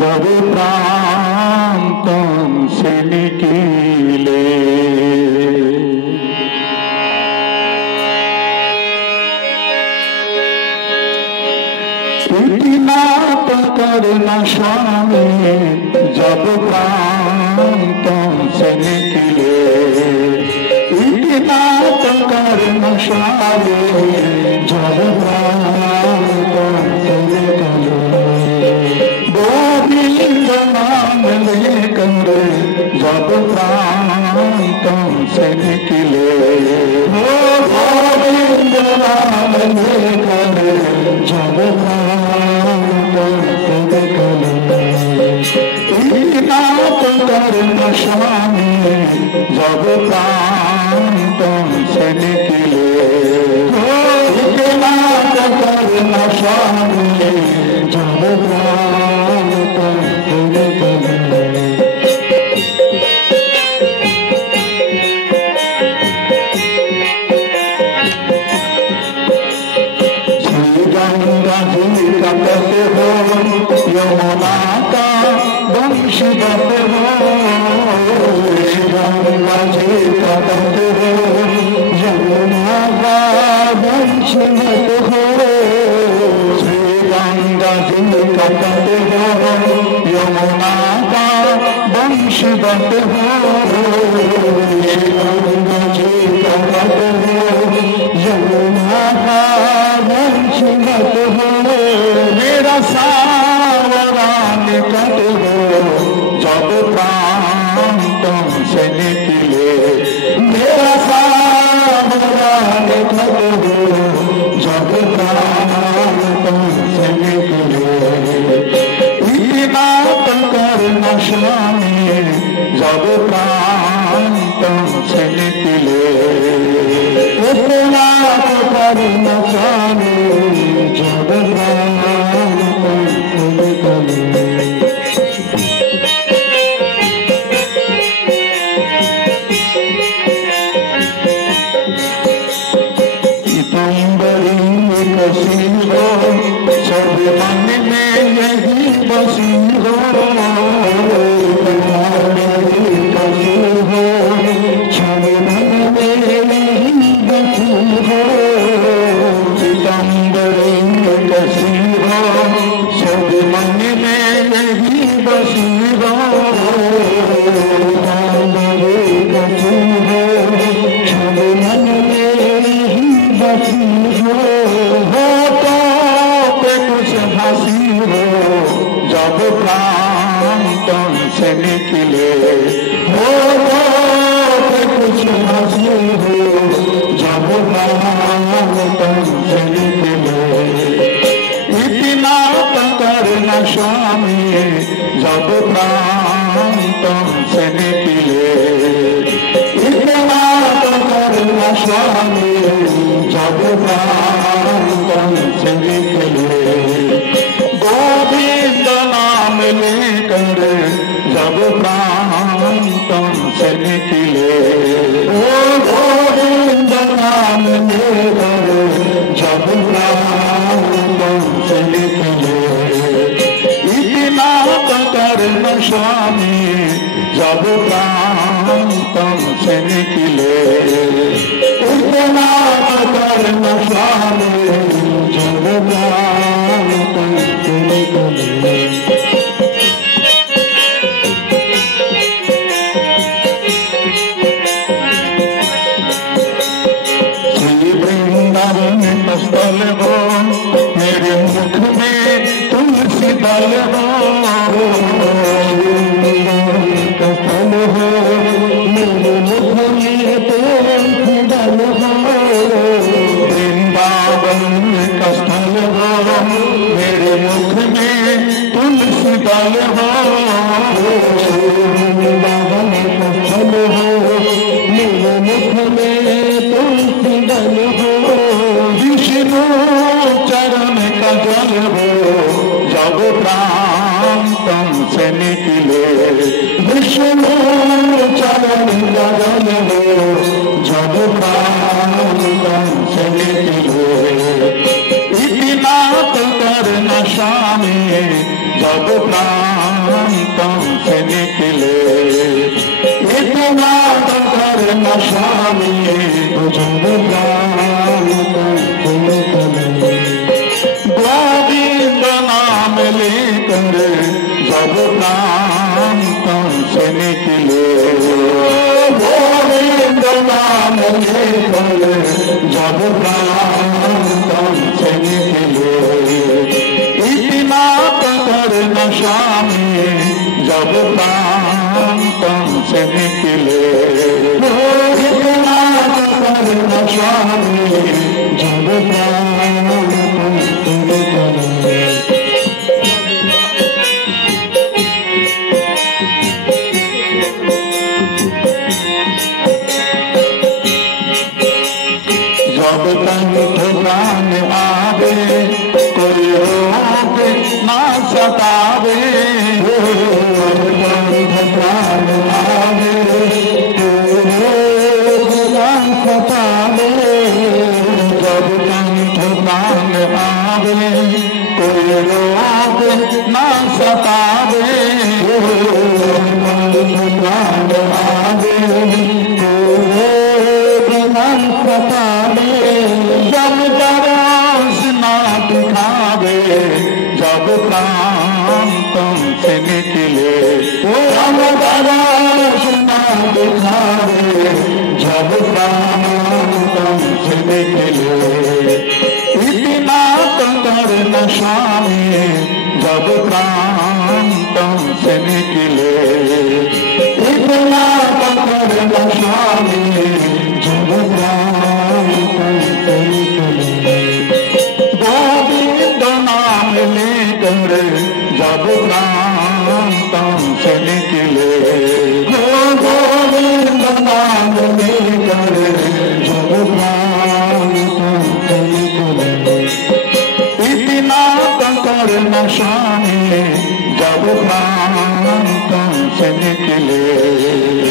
जब प्रांतन से निकले इतना तो करना स्वामी जब प्रांतन से निकले इतना तो करना स्वामी जब प्रांतन से निकले गोविंद नाम लेकर जब प्रांतन से निकले गोविंद नाम लेकर जब प्रांतन से निकले इतना तो करना स्वामी जब प्रांतन से निकले इतना तो करना स्वामी जब प्रांतन से निकले गंगा जी का तट हो यमुना का वंश बट हो गंगा जी का तट हो यमुना का वंश बट हो गंगा जी का तट हो यमुना का वंश बट हो गंगा जी का तट हो यमुना का वंशगत हो मेरा सावरा निकट हो जब प्रांतन से निकले मेरा सावरा निकट हो जब प्रांतन से निकले इतना तो करना स्वामी जब प्रांतन से निकले इतना तो करना स्वामी जब प्रांतन से निकले पीताम्बरी कसी हो सब मन में यही बसी हो पीताम्बरी कसी हो सब मन में यही बसी हो पीताम्बरी कसी हो सब मन में यही बसी हो पीताम्बरी कसी हो सब मन में यही बसी हो तो पे कुछ हंसी हो जब प्रांतन से निकले हो पे कुछ हंसी हो जब प्रांतन से निकले इतना तो करना स्वामी जब प्रांतन से निकले इतना तो करना स्वामी जब प्रांतन से निकले गोविंद नाम लेकर जब प्रांतन से निकले ओ गोविंद नाम लेकर जब प्रांतन से निकले इतना तो करना स्वामी जब प्रांतन से निकले इतना तो करना स्वामी जब प्रांतन से निकले श्री वृंदावन स्थल हो मेरे मुख में तुलसी दल हो स्थल हो मेरे मुख में तुलसी दल हो वृंदावन का स्थल हो मेरे मुख में तुलसी दल हो वृंदावन का स्थल हो मेरे मुख में तुलसी दल हो विष्णु चरण का जल हो जब प्रांतन से निकले विष्णु चरण का जल हो जब प्रांतन से निकले इतना तो करना स्वामी जब प्राण जब प्रांतों से निकले गोविंद नाम लेकर जब प्रांतों से निकले गोविंद नाम लेकर जब प्रांतों से निकले इतना कर नशा में जब प्रांतों से निकले इतना कर नशा में जब प्रांतों से निकले जब कंठ प्राण आवे कोई रोग ना सतावे कंठ प्राण आवे कोई रोग ना सतावे जब कंठ प्राण आवे कोई रोग ना सतावे कंठ प्राण आवे जब दराज ना दिखावे जब प्रांतों से निकले जब दराज ना दिखावे जब प्रांतों से निकले इतना कर नशा में जब प्रांतों से निकले इतना कर नशा में जब प्रांतों से निकले गोविंद नाम लेकर जब प्रांतों से निकले गोविंद नाम लेकर जब प्रांतों से निकले इतना कर नशा में जब प्रांतों से निकले